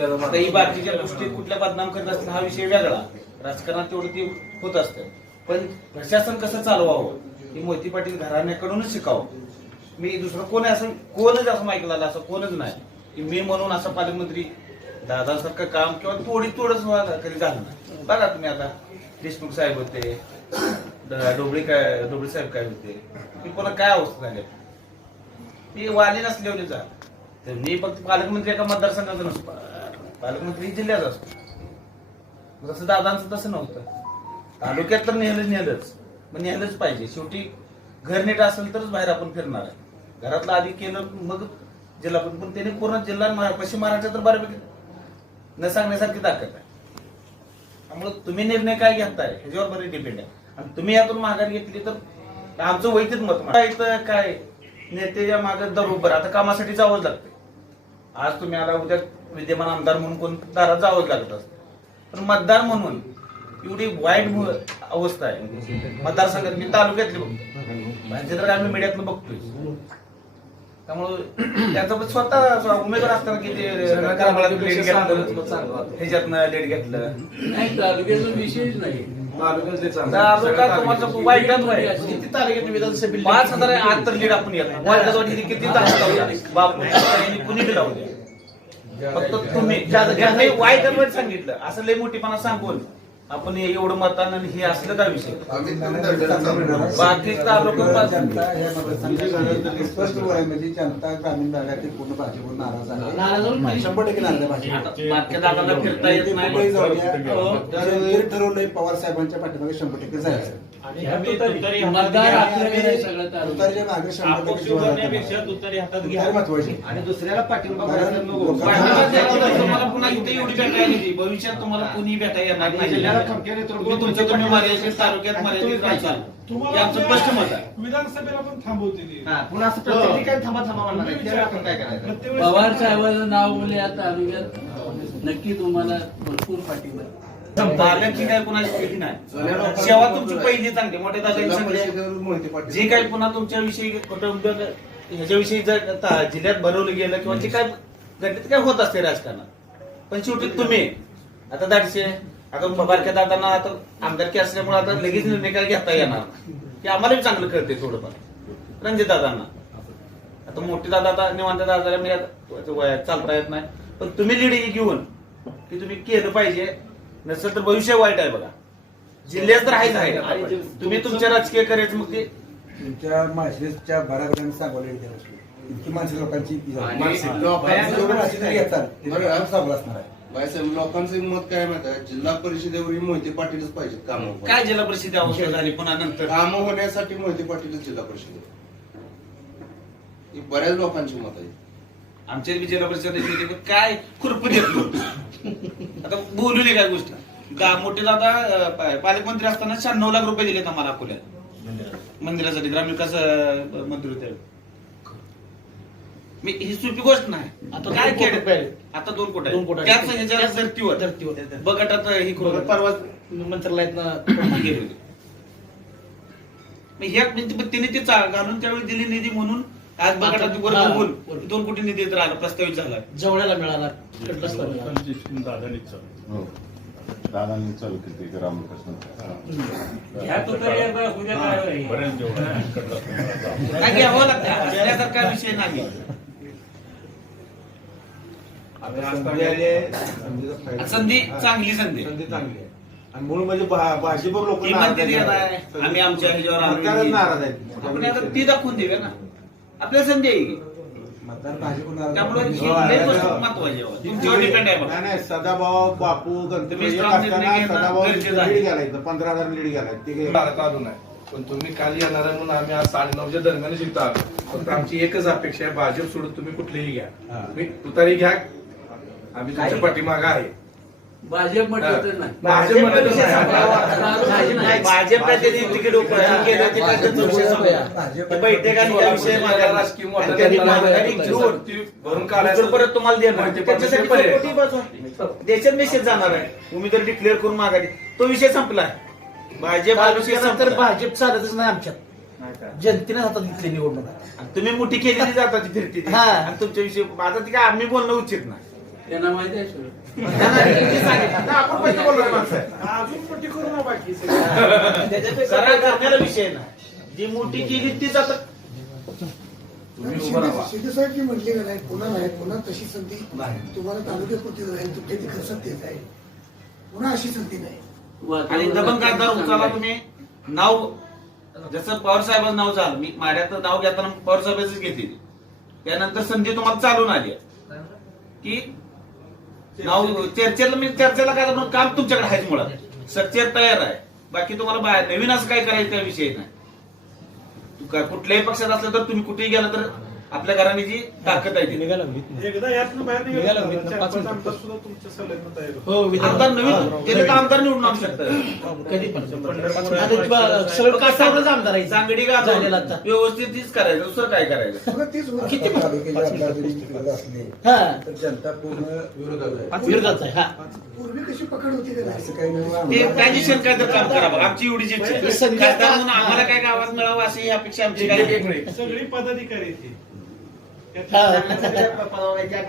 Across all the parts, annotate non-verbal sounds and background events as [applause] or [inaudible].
आता ही बाकीच्या गोष्टी कुठल्या बदनाम करत असतील हा विषय वेगळा. राजकारणात तेवढं ते होत असतं. पण प्रशासन कसं चालवावं? हे मोती पाटील घराण्याकडूनच शिकावं. मी दुसरं कोण असं कोणच असं ऐकलं असं कोणच नाही. की मी म्हणून असं पालकमंत्री दादासारखं काम किंवा थोडंच व्हायला कधी झालं नाही. बघा तुम्ही आता. देशमुख साहेब होते. डोबळे काय डोबळे साहेब काय होते. की पुन्हा काय अवस्था झाली? ती वाली नसल्यावर जा. तर मी फक्त पालकमंत्री एका मतदारसंघाचा नसतो पालकमंत्री जिल्ह्यात असतो. जसं दादांचं तसं नव्हतं. तालुक्यात तर नेहलंच नेहलंच. पण नेहलंच पाहिजे. शेवटी घर नीट असेल तरच बाहेर आपण फिरणार आहे. घरातलं आधी केलं मग जिल्हा पण. पण त्याने पूर्ण जिल्हा पश्चिम महाराष्ट्रात तर बऱ्यापैकी न सांगण्यासारखी ताकद आहे. त्यामुळे तुम्ही निर्णय काय घेताय ह्याच्यावर बरे डिपेंड आहे. आणि तुम्ही यातून माघार घेतली तर आमचं वैदिक मत इथं काय नेत्याच्या मागे बरोबर आता कामासाठी जावंच लागते आज तुम्ही आला उद्या विद्यमान आमदार म्हणून कोण? दारात जावंच लागत असतं. पण मतदार म्हणून एवढी वाईट अवस्था आहे. मतदारसंघात मी तालुक्यातली बघतो. बाहेरचे तर आम्ही मीडियातनं बघतोय. त्यामुळं त्यांचं स्वतः स्व- उमेदवार असताना किती लेट घेतलं? ह्याच्यातनं लेट घेतलं? नाही तालुक्याचा विषयच नाही. पाच हजार आत तर लीड आपण येत किती तालुका बाप कुणी बी लावू द्या. फक्त तुम्ही ज्यांनी वाईट सांगितलं असं लय मोठीपणा सांगून आपण हे एवढं मतानं आणि हे असलं का विषय. बाकी स्पष्ट म्हणजे जनता ग्रामीण भागातील पूर्ण भाजपवर नाराज आहे. शंभर टक्के नाराज फिरता येत नाही. जनतेने ठरवलंय पवार साहेबांच्या पाठीमागे शंभर टक्के जायचं. आणि दुसऱ्याला पाठिंबा पुन्हा इथे एवढी भेटायला नाही भविष्यात तुम्हाला कुणी भेटायला येणार नाही. जिल्ह्याला नेतृत्व तुम्ही तुमचं तुम्ही मर्यादित तालुक्यात मर्यादित राहाल हे आमचं स्पष्ट मत आहे. विधानसभेला पण थांबवते ती हा, पुन्हा असं प्रत्येक ठिकाणी थांबा थांबा म्हणणार आपण काय करायचं. पवार साहेबांचं नाव बोलले या तालुक्यात. नक्की तुम्हाला भरपूर पाठिंबा आहे. पालक ही काय कुणाची पहिली नाही. सेवा तुमची पहिली चांगली मोठ्या सांगितलं जे काही पुन्हा तुमच्याविषयी ह्याच्याविषयी जर जिल्ह्यात भरवलं गेलं किंवा जे काय घटनेत काय होत असते राजकारणात. पण शेवटी तुम्ही आता दाटशे आता बारक्या दादांना आता आमदारकी असल्यामुळे आता लगेच निर्णय काय घेता येणार? नाही. ते आम्हाला बी चांगलं कळते थोडंफार. रणजित दादांना. आता मोठे दादा आता निवांत दादाला मी चालता येत नाही. पण तुम्ही लीड घेऊन की तुम्ही केलं पाहिजे. नसेल तर भविष्य वाईट आहे बघा. जिल्ह्यात तर आहेच आहे. तुम्ही तुमच्या राजकीय करायचं मग ते तुमच्या माळशिरसच्या बऱ्यापैकी बसली. इतकी माणसं लोकांची बायसाहेब लोकांचं मत काय माहिती आहे? जिल्हा परिषदेवर ही मोहिते पाटीलच पाहिजे काम काय जिल्हा परिषद अवस्था झाली? पुन्हा नंतर. काम होण्यासाठी मोहिते पाटीलच जिल्हा परिषद ही बऱ्याच लोकांची मत आहे आमच्या जिल्हा परिषद काय खुरप देत आता बोलू नये काय गोष्ट. गा- मोठे दादा अं, पा- पालकमंत्री असताना शहाण्णव लाख रुपये दिलेत आम्हाला अकोल्यात. मंदिरासाठी. ग्रामविकास अं, मंत्री होते. मी ही सोपी गोष्ट नाही. आता काय कोटी केलं रुपये आले. आता दोन कोटी दोन कोटी आले. त्याच ह्याच्या धर्तीवर. धर्तीवर. बगटात ही करून. परवा मंत्रालयातनं गेले होते. मग ह्या ते चा- घालून त्यावेळी दिली निधी म्हणून आज बघा वर हा. बघून दोन कोटी निधी तर आला प्रस्तावित झाला. जवळ्याला मिळाला हो. दादांनी चालू केली ते घ्यावं लागतं. घेण्यासारखा विषय नाही. संधी आली आहे, संधीचा फायदा. संधी चांगली संधी. संधी चांगली आहे. आणि मूळ म्हणजे भा- भाजपवर लोक ती म्हणते ती आता आहे. आम्ही आमच्या ह्याच्यावर नाराज आहेत. आपण आता ती दाखवून देऊया ना. आपल्याला संधी आहे. मतदार त्यामुळे. ही लई गोष्ट महत्वाची आहे. तुमच्यावर डिपेंड आहे बघा. नाही नाही सदाभाऊ बापू गणपती तुम्ही एक strong निर्णय असताना घेणं सदाभाऊ गरजेचं आहे. लीड गेलाय पंधरा हजार लीड गेलाय ते चालू नाही पण तुम्ही काल येणार आहे म्हणून आम्ही आज साडेनऊच्या दरम्यान आलो फक्त आमची एकच अपेक्षा आहे भाजप सोडून तुम्ही कुठलेही घ्या. तुम्ही तुतारी घ्या. आम्ही तुमच्या पाठीमागा आहे. भाजप म्हटलं तर नाही भाजप म्हणलं तर नाही. नाही, भाजप काय त्यांनी तिकीट उपलब्ध केलं ते काय त्यांचा विषय संपला. भाजप- ते बैठक आणि त्या विषय मागायला राजकीय मोठा आणि त्यांनी नेता माघारी आहे. घेऊन ती भरून काढायचं उचल परत तुम्हाला देणार त्याच्यासाठी बाजू आहे? देशात मेसेज जाणार आहे उमेदवार डिक्लेअर करून माघारी तो विषय संपला भाजप हा विषय तर. भाजप चालतच नाही आमच्यात? जनतेने हातात घेतली निवडणूक आणि तुम्ही मोठी केलेली जातात ती फिरती. हा. आणि तुमच्या विषयी आता ती काय आम्ही बोलणं उचित नाही त्यांना माहिती आहे [laughs] आपण पट्टी बोलणार माणसं. आहे. करार करण्याला विषय नाही. जी मोठी केली तीच आता शिंदेसाहेब जी म्हटली का नाही? पुन्हा नाही पुन्हा तशी संधी तुम्हाला तालुक्यापुरती राहील तुमच्या तिकडे सत्तेत आहे. पुन्हा अशी संधी नाही. आणि दबंग खासदार तुम्ही नाव जसं पवार साहेबांचं नाव झालं मी माझ्यात नाव घेताना पवार साहेबांच घेतली. त्यानंतर संधी तुम्हाला चालून आली. की नाव चर्चेला मी चर्चेला काय म्हणून काम तुमच्याकडे आहेच मुळात. सच्चेर तयार आहे. बाकी तुम्हाला बाहेर नवीन असं काय करायचं त्या विषयी नाही कुठल्याही पक्षात असलं तर तुम्ही कुठेही गेला तर आपल्या घराने जी ताकद आहे ती. हो विधान आमदार नवीन केले तर आमदार निवडून आणू शकतात. कधी पण. सगळं आमदार आहे. चांगडी झालेला का आता. व्यवस्थित तीच करायचं दुसरं काय करायचं? तीच. किती पण- तालुक्याचे आमदार जरी तिकडे असले हा. तर जनता पूर्ण विरोधात आहे. विरोधात आहे हा. पूर्वी कशी पकड होती का नाही असं काही नाही. ते आमदार- ट्रान्झिशन काय तर काम करा बघा. आमची एवढीच इच्छा आहे. खासदार म्हणून आम्हाला काय गावात मिळावं अशी अपेक्षा आमची काय. सगळी पदाधिकारी हा.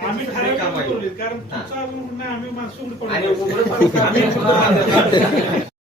आम्ही ठराविक करू कारण तुमचं म्हणणं आहे, आम्ही आणि उघडं- [laughs] आम्ही